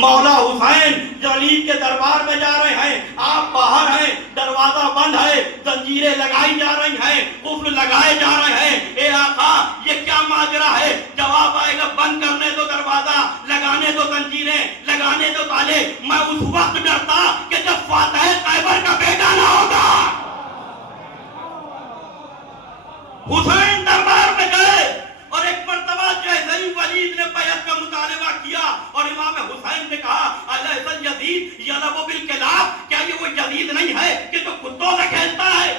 مولا حسین یزید کے دربار میں جا رہے ہیں، آپ باہر ہیں، دروازہ بند ہے، زنجیریں لگائی جا رہی ہیں، قفل لگائے جا رہے ہیں. اے آقا یہ کیا ماجرا ہے؟ جواب آئے گا بند کرنے دو دروازہ، لگانے دو زنجیریں، لگانے دو تالے. میں اس وقت ڈرتا کہ جب فاتح خیبر کا بیٹا نہ ہوگا. حسین دربار میں گئے اور ایک مرتبہ جیسے ہی ولید نے بیعت کا مطالبہ کیا اور امام حسین نے کہا الیس یزید یلعب بالکلاب، کیا یہ وہ یزید نہیں ہے کہ جو کتوں سے کھیلتا ہے؟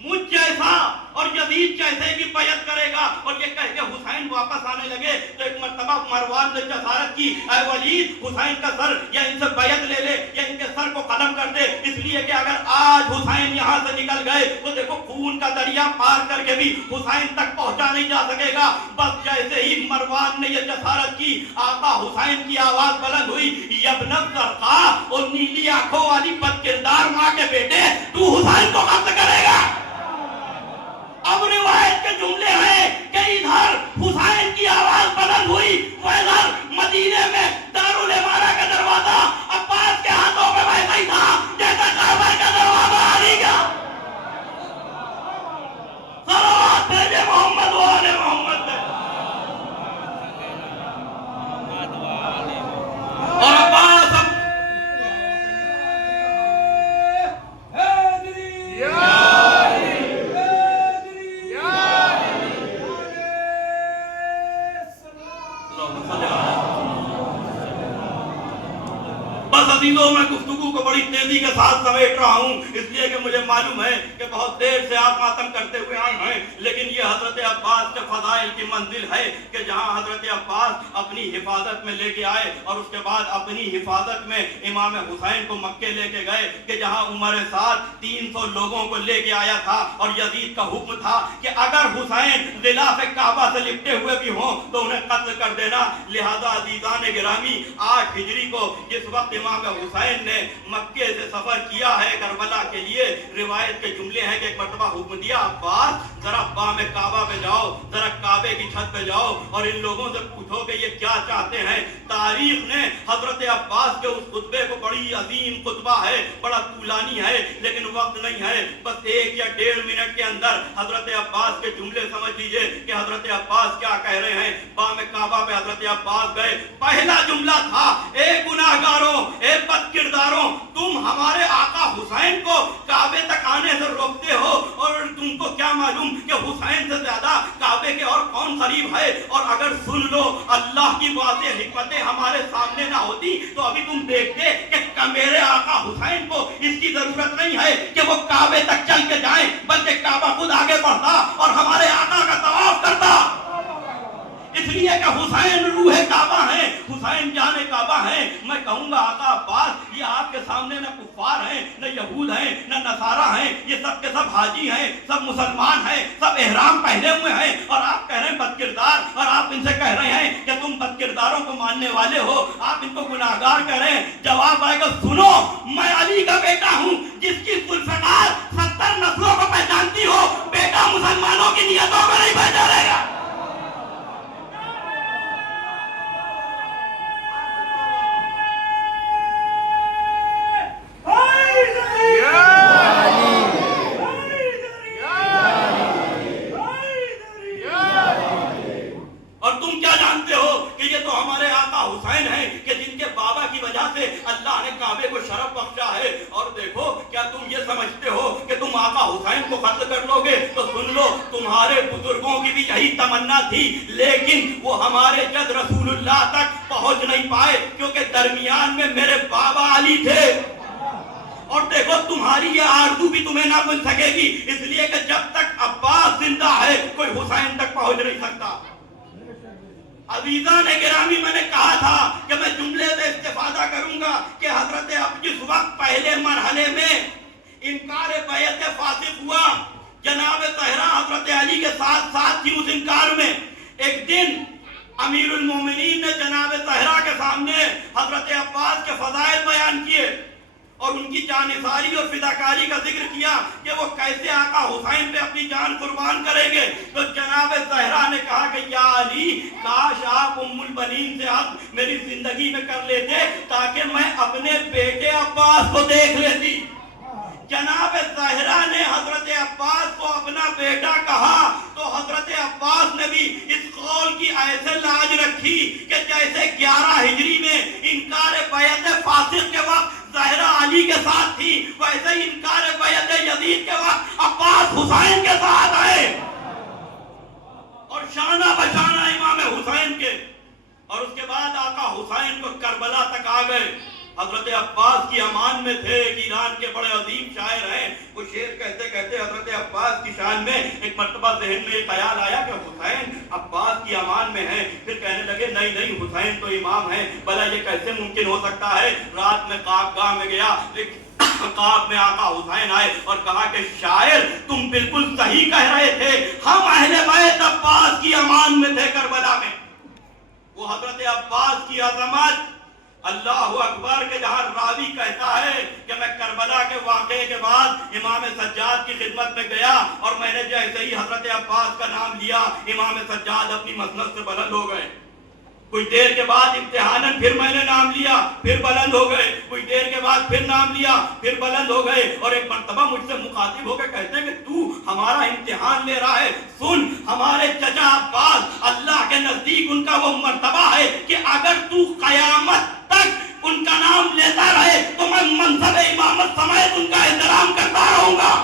مجھ جیسا اور یزید جیسے بھی بیعت کرے گا. اور یہ کہہ کے حسین واپس آنے لگے تو ایک مرتبہ مروان نے جسارت کی، اے ولید حسین کا سر یا ان سے بیعت لے لے یا ان کے سر کو قلم کر دے، اس لیے کہ اگر آج حسین یہاں سے نکل گئے تو دیکھو خون کا دریا پار کر کے بھی حسین تک پہنچا نہیں جا سکے گا. بس جیسے ہی مروان نے یہ جسارت کی، آقا حسین کی آواز بلند ہوئی، یبن الزرقاء، اور نیلی آنکھوں والی بد کردار ماں کے بیٹے، تو حسین کو قتل کرے گا. اب روایت کے جملے ہیں کہ ادھر حسین کی آواز بلند ہوئی، وہ ادھر مدینے میں دارالامارہ کا دروازہ عباس کے ہاتھوں میں ویسا ہی تھا جیسا خیبر کا دروازہ علی کا. صلوات بھیجے محمد و آل محمد پہ. اور عباس میں گفتگو کو بڑی تیزی کے ساتھ سمیٹ رہا ہوں، اس لیے کہ مجھے معلوم ہے کہ بہت دیر سے آپ ماتم کرتے ہوئے آئے ہیں، لیکن یہ حضرت عباس کے فضائل کی منزل ہے کہ جہاں حضرت عباس اپنی حفاظت میں لے کے آئے اور اس کے بعد اپنی حفاظت میں امام حسین کو مکے لے کے گئے، کہ جہاں عمر سعد 300 لوگوں کو لے کے آیا تھا اور یزید کا حکم تھا کہ اگر حسین غلاف کعبہ سے لپٹے ہوئے بھی ہوں تو انہیں قتل کر دینا. لہذا عزیزان گرامی 8 ہجری کو جس وقت امام حسین نے مکے سے سفر کیا ہے کربلا کے لیے، روایت کے جملے ہیں کہ ایک مرتبہ حکم دیا، عباس ذرا بام کعبہ پہ جاؤ، ذرا کعبے کی چھت پہ جاؤ اور ان لوگوں سے پوچھو کہ یہ کیا چاہتے ہیں. تاریخ نے حضرت عباس کے اس خطبے کو، بڑی عظیم خطبہ ہے، بڑا طولانی ہے لیکن وقت نہیں ہے، بس 1 یا 1.5 منٹ کے اندر حضرت عباس کے جملے سمجھ لیجئے کہ حضرت عباس کیا کہہ رہے ہیں. بام کعبہ پہ حضرت عباس گئے، پہلا جملہ تھا، اے گناہگاروں، اے بد کرداروں، تم ہمارے آقا حسین کو کعبے تک آنے سے روکتے ہو اور تم کو کیا معلوم کہ حسین سے زیادہ کعبے کے اور کون قریب ہے. اور اگر سن لو اللہ کی واضح حکمتیں ہمارے سامنے نہ ہوتی تو ابھی تم دیکھتے کہ میرے آقا حسین کو اس کی ضرورت نہیں ہے کہ وہ کعبے تک چل کے جائیں، بلکہ کعبہ خود آگے بڑھتا اور ہمارے آقا کا طواف کرتا. اس لیے کہ حسین روح کعبہ ہیں، حسین جان کعبہ ہیں. میں کہوں گا آقا عباس یہ آپ کے سامنے نہ کفار ہیں، نہ یہود ہیں، نہ نصارہ ہیں، یہ سب کے سب حاجی ہیں، سب مسلمان ہیں، سب احرام پہنے ہوئے ہیں، اور آپ کہہ رہے ہیں بد کردار، اور آپ ان سے کہہ رہے ہیں کہ تم بد کرداروں کو ماننے والے ہو، آپ ان کو گناہگار کہہ رہے ہیں. جواب آئے گا سنو، میں علی کا بیٹا ہوں جس کی ذوالفقار 70 نسلوں کو پہچانتی ہو، بیٹا مسلمانوں کی نیتوں کو نہیں پہچانے گا. حسین ہیں کہ جن کے بابا کی وجہ سے اللہ نے کعبے کو شرف بخشا ہے. اور دیکھو کیا تم یہ سمجھتے ہو کہ تم آقا حسین کو قتل کر لو گے؟ تو سن لو، تمہارے بزرگوں کی بھی یہی تمنا تھی لیکن وہ ہمارے جد رسول اللہ تک پہنچ نہیں پائے کیونکہ درمیان میں میرے بابا علی تھے. اور دیکھو تمہاری یہ آرزو بھی تمہیں نہ مل سکے گی، اس لیے کہ جب تک عباس زندہ ہے کوئی حسین تک پہنچ نہیں سکتا. عزیزان گرامی میں نے کہا تھا کہ میں جملے سے استفادہ کروں گا کہ حضرت اب جس وقت پہلے مرحلے میں انکار بیعت فاسق ہوا، جناب طاہرہ حضرت علی کے ساتھ ساتھ تھی اس انکار میں. ایک دن امیر المومنین نے جناب طاہرہ کے سامنے حضرت عباس کے فضائل بیان کیے اور ان کی جانثاری اور فداکاری کا ذکر کیا کہ وہ کیسے آقا حسین پہ اپنی جان قربان کریں گے، تو جناب زہرا نے کہا کہ یا علی، کاش آپ ام البنین سے آپ میری زندگی میں کر لیتے تاکہ میں اپنے بیٹے عباس کو دیکھ لیتی۔ جناب زہرا نے حضرت عباس کو اپنا بیٹا کہا تو حضرت عباس نے بھی اس قول کی ایسے لاج رکھی کہ جیسے 11 ہجری میں انکار بیعت فاسق کے وقت زہرا علی کے ساتھ تھی، ویسے انکار بیعت یزید کے وقت عباس حسین کے ساتھ آئے اور شانہ بشانہ امام حسین کے، اور اس کے بعد آقا حسین کو کربلا تک آ گئے۔ حضرت عباس کی امان میں تھے، ایک ایران کے بڑے عظیم شاعر ہیں، وہ شعر کہتے کہتے حضرت عباس کی شان میں ایک مرتبہ ذہن میں یہ خیال آیا کہ حسین عباس کی امان میں ہیں، پھر کہنے لگے نہیں نہیں، حسین تو امام ہیں، بھلا یہ کیسے ممکن ہو سکتا ہے؟ رات میں خوابگاہ میں گیا، خواب میں آقا حسین آئے اور کہا کہ شاعر تم بالکل صحیح کہہ رہے تھے، ہم اہل بیت عباس کی امان میں تھے کربلا میں۔ وہ حضرت عباس کی عظمت، اللہ اکبر، کہ جہاں راوی کہتا ہے کہ میں کربلا کے واقعے کے بعد امام سجاد کی خدمت میں گیا اور میں نے جیسے ہی حضرت عباس کا نام لیا، امام سجاد اپنی مسند سے بلند ہو گئے۔ کچھ دیر کے بعد امتحاناً پھر میں نے نام لیا، پھر بلند ہو گئے، کچھ دیر کے بعد پھر نام لیا، پھر بلند ہو گئے، اور ایک مرتبہ مجھ سے مخاطب ہو کے کہتے ہیں کہ تو ہمارا امتحان لے رہا ہے، سن، ہمارے چچا عباس اللہ کے نزدیک ان کا وہ مرتبہ ہے کہ اگر تو قیامت تک ان کا نام لیتا رہے تو میں منصب امامت سمیت ان کا احترام کرتا رہوں گا۔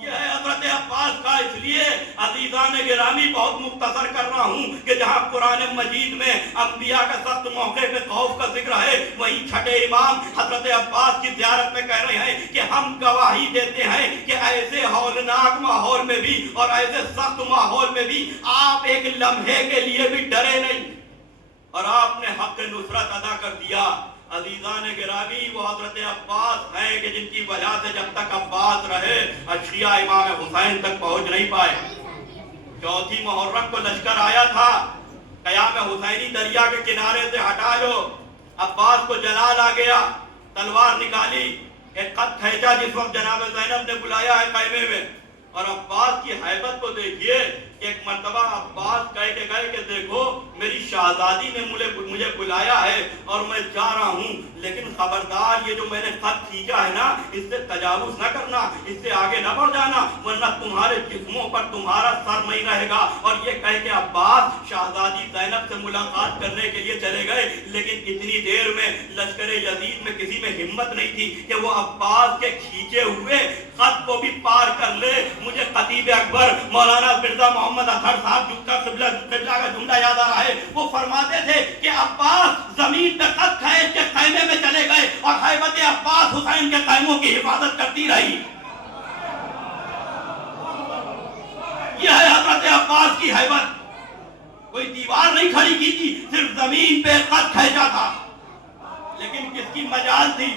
یہ ہے حضرت عباس کا۔ اس لیے عزیزان گرامی بہت مختصر کر رہا ہوں کہ جہاں قرآن مجید میں انبیاء کا سخت موقع پہ خوف کا ذکر ہے، وہیں چھٹے امام حضرت عباس کی زیارت میں کہہ رہے ہیں کہ ہم گواہی دیتے ہیں کہ ایسے ہولناک ماحول میں بھی اور ایسے سخت ماحول میں بھی آپ ایک لمحے کے لیے بھی ڈرے نہیں اور آپ نے حق نصرت ادا کر دیا۔ عزیزان گرامی، وہ حضرت عباس ہیں کہ جن کی وجہ سے جب تک عباس رہے اشیاء امام حسین تک پہنچ نہیں پائے۔ چوتھی محرم کو لشکر آیا تھا، قیام حسینی دریا کے کنارے سے ہٹا لو، عباس کو جلال آ گیا، تلوار نکالی، ایک خط کھینچا جس وقت جناب زینب نے بلایا ہے خیمے میں، اور عباس کی حیبت کو دیکھیے۔ ایک مرتبہ عباس کہہ کے گئے کہ دیکھو میری شہزادی نے مجھے بلایا ہے اور میں جا رہا ہوں، لیکن خبردار یہ جو میں نے خط کھینچا ہے نا، اس سے تجاوز نہ کرنا، اس سے آگے نہ بڑھ جانا، ورنہ تمہارے جسموں پر تمہارا سر نہیں رہے گا۔ اور یہ کہہ کے عباس شہزادی زینب سے ملاقات کرنے کے لیے چلے گئے، لیکن اتنی دیر میں لشکر یزید میں کسی میں ہمت نہیں تھی کہ وہ عباس کے کھینچے ہوئے خط کو بھی پار کر لے۔ مجھے خطیب اکبر مولانا مرزا محمد اظہر صاحب جن کا قبلہ کا جملہ یاد آ رہا ہے، وہ فرماتے تھے کہ عباس زمین پہ خط کھینچ کے خیمے میں چلے گئے اور ہیبت عباس حسین کے خیموں کی حفاظت کرتی رہی۔ یہ ہے حضرت عباس کی ہیبت۔ کوئی دیوار نہیں کھڑی کی تھی، صرف زمین پہ خط کھینچا تھا، لیکن کس کی مجال تھی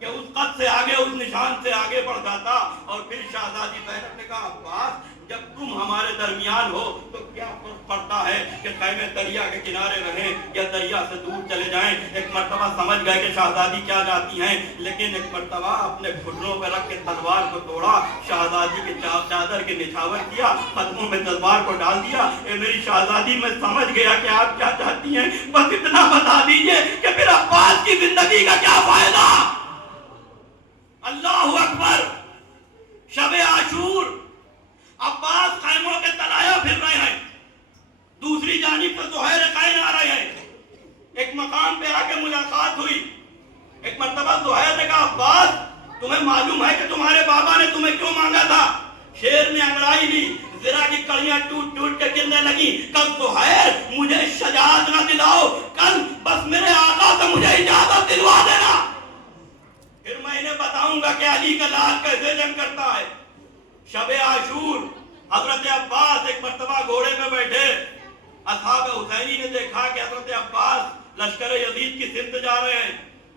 کہ اس خط سے آگے، اس نشان سے آگے بڑھ جاتا۔ اور پھر شہزادی زینب نے کہا عباس جب تم ہمارے درمیان ہو تو کیا فرق پڑتا ہے کہ خیمے دریا کے کنارے رہیں یا دریا سے دور چلے جائیں۔ ایک مرتبہ سمجھ گئے کہ شہزادی کیا جاتی ہیں، لیکن ایک مرتبہ اپنے گھٹنوں پہ رکھ کے تلوار کو توڑا، شہزادی کے چادر کے نچھاور کیا، قدموں میں تلوار کو ڈال دیا۔ اے میری شہزادی، میں سمجھ گیا کہ آپ کیا چاہتی ہیں، بس اتنا بتا دیجئے کہ پھر عباس کی زندگی کا کیا فائدہ۔ اللہ اکبر، شب عاشور، عباس خیموں کے تلایا پھر رہے ہیں، دوسری جانب سے زہیر قین آ رہے ہیں۔ ایک مقام پہ آ کے ملاقات ہوئی، ایک مرتبہ زہیر نے کہا عباس تمہیں معلوم ہے کہ تمہارے بابا نے تمہیں کیوں مانگا تھا؟ شیر نے انگڑائی لی، زرا کی کڑیاں ٹوٹ ٹوٹ کے گرنے لگی۔ کل زہیر مجھے شجاعت نہ دلاؤ، کل بس میرے آقا سے مجھے اجازت دلوا دینا، پھر میں انہیں بتاؤں گا کہ علی کا لال کیسے جنگ کرتا ہے۔ شب عاشور، حضرت عباس ایک مرتبہ گھوڑے پہ بیٹھے، اصحاب حسینی نے دیکھا کہ حضرت عباس لشکر یزید کی سمت جا رہے ہیں۔